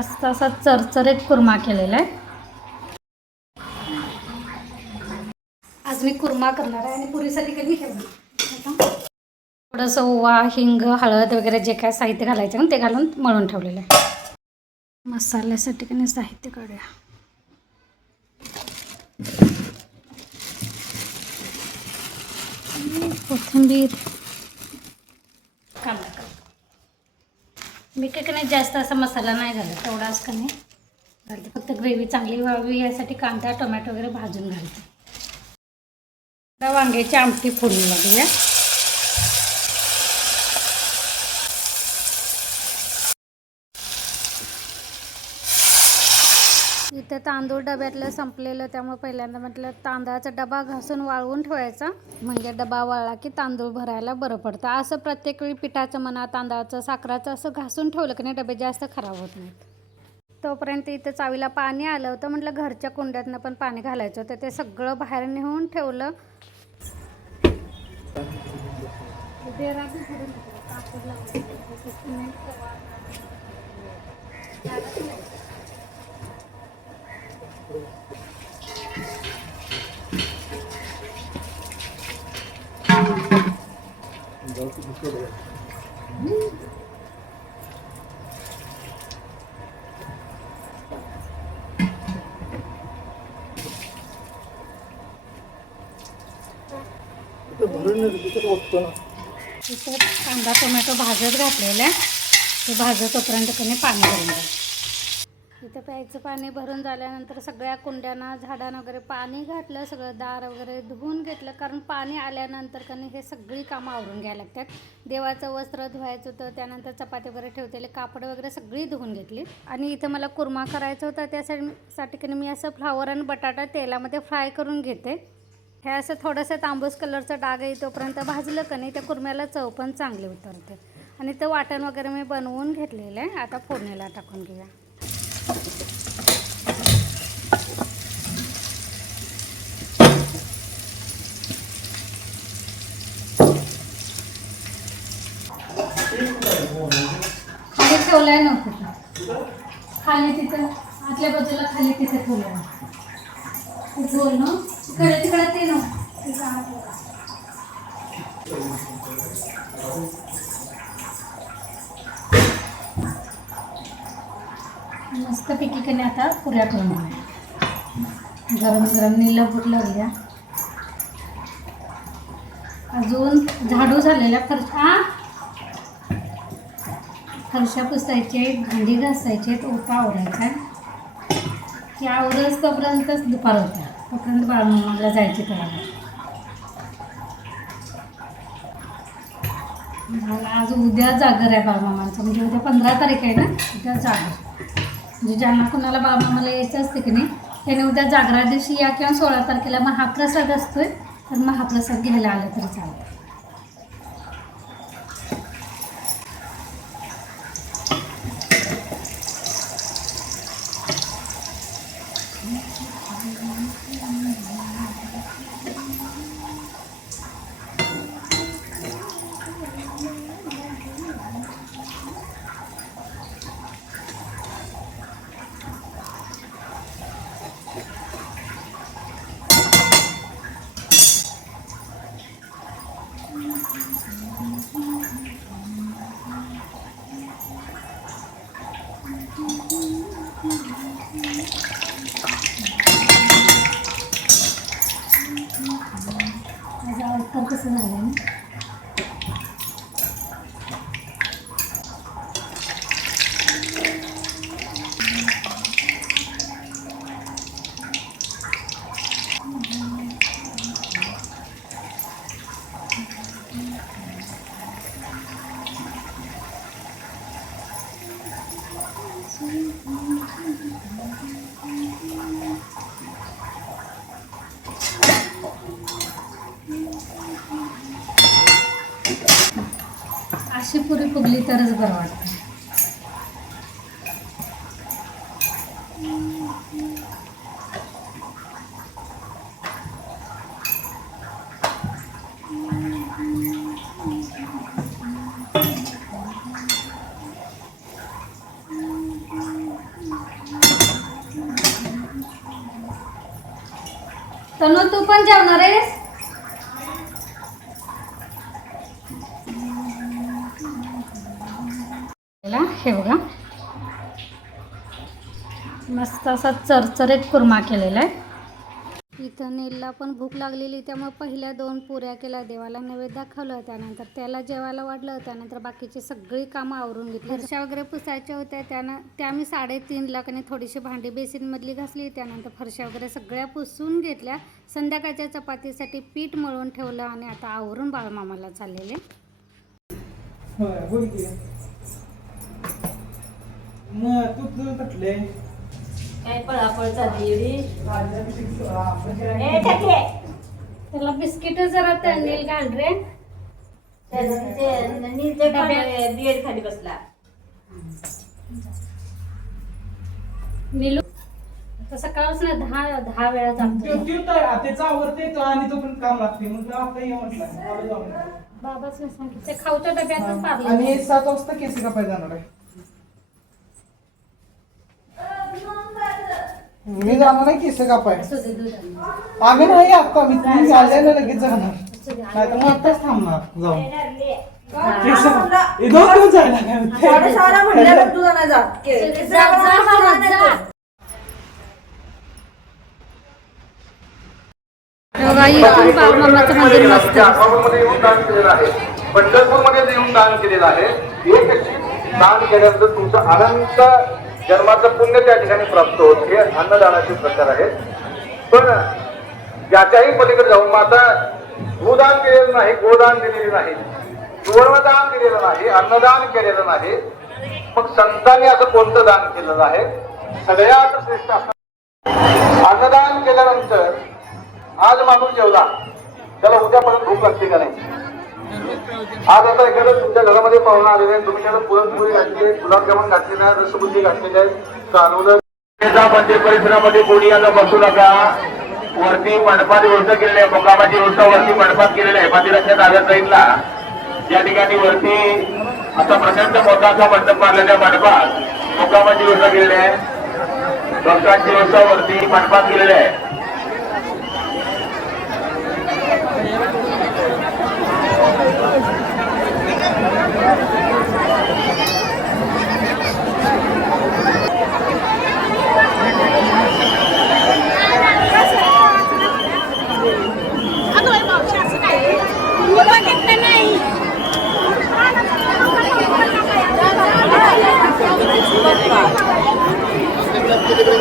मस्त असा चरचरीत कुर्मा केलेला आहे. आज मी कुर्मा करणार आहे आणि पुरीसाठी कधी ठेवलं थोडंसं ओवा, हिंग, हळद वगैरे जे काय साहित्य घालायचं ना ते घालून मळून ठेवलेलं आहे. मसाल्यासाठी काही साहित्य काढूया. कोथिंबीर, कांदा. मी काही जास्त असा मसाला नाही घालत, तेवढाच का नाही घालते. फक्त ग्रेव्ही चांगली व्हावी यासाठी कांदा, टोमॅटो वगैरे भाजून घालते. आता वांग्याची आमटी फोडणी लागूया. इथं तांदूळ डब्यातलं संपलेलं, त्यामुळे पहिल्यांदा म्हटलं तांदळाचा डबा घासून वाळवून ठेवायचा, म्हणजे डबा वाळला की तांदूळ भरायला बरं पडतं. असं प्रत्येक वेळी पिठाचं म्हणा, तांदळाचं, साखराचं असं घासून ठेवलं की नाही डबे जास्त खराब होत नाहीत. तोपर्यंत इथं चावीला पाणी आलं होतं. म्हटलं घरच्या कुंड्यातनं पण पाणी घालायचं होतं, ते सगळं बाहेर नेऊन ठेवलं. इथं कांदा टोमॅटो भाजत घातलेला आहे, ते भाजत तोपर्यंत कमी पाणी भरून द्यायचं. इथं प्यायचं पाणी भरून झाल्यानंतर सगळ्या कुंड्यांना, झाडांना वगैरे पाणी घातलं, सगळं दार वगैरे धुवून घेतलं. कारण पाणी आल्यानंतर कधी हे सगळी कामं आवरून घ्यायला लागतात. देवाचं वस्त्र धुवायचं होतं, त्यानंतर चपाती वगैरे ठेवलेले कापड वगैरे सगळी धुवून घेतली. आणि इथं मला कुर्मा करायचा होता, त्यासाठी कधी मी असं फ्लावर आणि बटाटा तेलामध्ये फ्राय करून घेते. हे असं थोडंसं तांबूस कलरचा डाग आहे तोपर्यंत भाजलं का नाही त्या कुर्म्याला चव पण चांगली उतरते. आणि ते वाटण वगैरे मी बनवून घेतलेलं आहे. आता फोडणीला टाकून घेऊया. खाली ठेवलाय नव्हतं, खाली तिथं आतल्या बाजूला खाली तिथे ठेवलं बोल ना तिकडे ते ना मस्त पैकी कधी आता पुऱ्या करून घेऊया. गरम गरम नीला फुट लागल्या. अजून झाडू झालेल्या फरशा पुसायचे, भांडी घासायचे, ओटा आवरायचा. की आवरच तोपर्यंतच दुपार होता, तोपर्यंत बाळमामाला जायचे करायला. आज उद्या जागर आहे बाळमामांचं, म्हणजे उद्या 15 तारीख आहे ना, उद्या जागर. म्हणजे ज्यांना कुणाला बाळमामाला यायचं असते की नाही त्याने उद्या जागरा दिवशी या, किंवा 16 तारखेला महाप्रसाद असतोय, तर महाप्रसाद घ्यायला आलं तरी चालतं. कसं झालं ना अशी पुरी फुगली तरच बरं वाटतं. तनु तू पण जेवणार आहेस? हे बघा मस्त असा चरचरीत कुर्मा केलेला आहे. इथं नीलला पण भूक लागलेली त्यामुळे पहिल्या 2 पुऱ्या केल्या, देवाला नैवेद्य दाखवलं, त्यानंतर त्याला जेवायला वाढलं, त्यानंतर बाकीची सगळी कामं आवरून घेतली. फरशा वगैरे पुसायच्या होत्या त्या मी 3:30ला कधी थोडीशी भांडी बेसिनमधली घासली, त्यानंतर फरशा वगैरे सगळ्या पुसून घेतल्या. संध्याकाळच्या चपातीसाठी पीठ मळून ठेवलं आणि आता आवरून बाळमामाला चाललेले. काय पळापळ चालली त्याला बिस्किट जरा नील घाल रे. बीएड खाली बसला नीलू तर सकाळच ना 10 वेळा त्याचा आवडते आणि तो पण काम लागते मग आता ये म्हटलं बाबाच नाही सांगितलं ते खाऊच्या डब्यातच पारलं. आणि 7 वाजता केस कापाय जाणार आहे. मी जाणार आहे केस कापाय. आम्ही नाही आता मी तुम्ही आल्याला लगेच जाणार नाही तर मग आताच थांबणार जाऊन केस 2 दिवस जायला पंढरपूरमध्ये येऊन दान केलेलं आहे. एक दान केल्यानंतर तुमचं अनंत जन्माचं पुण्य त्या ठिकाणी प्राप्त होत. हे अन्नदानाचे प्रकार आहेत. पण ज्याच्याही पलीकडे जाऊन आता भूदान केलेलं नाही, गोदान दिलेलं नाही, सुवर्णदान दिलेलं नाही, अन्नदान केलेलं नाही, मग संतांनी असं कोणतं दान केलेलं आहे? सगळ्यात श्रेष्ठ अन्नदान केल्यानंतर आज माणूस जेवला त्याला उद्यापर्यंत भूक लागते का नाही? आज आता एखादं तुमच्या घरामध्ये पाहुणा आलेला आहे, तुम्ही त्याला पुरणपोळी घातली आहे, गुलाबजामुन घातलेला आहे, रसबुंदी घातलेली आहे, कानून मंदिर परिसरामध्ये कोणी आता बसू नका. वरती मंडपात व्यवस्था केलेली आहे, मुक्कामाची व्यवस्था वरती मंडपात केलेली आहे. मंदिराच्या डाव्या साईडला या ठिकाणी वरती असा प्रचंड मोठा असा मंडप मारलेला मंडपात मुक्कामाची व्यवस्था केलेली आहे. भक्तांची व्यवस्था वरती मंडपात केलेली आहे. तिकडे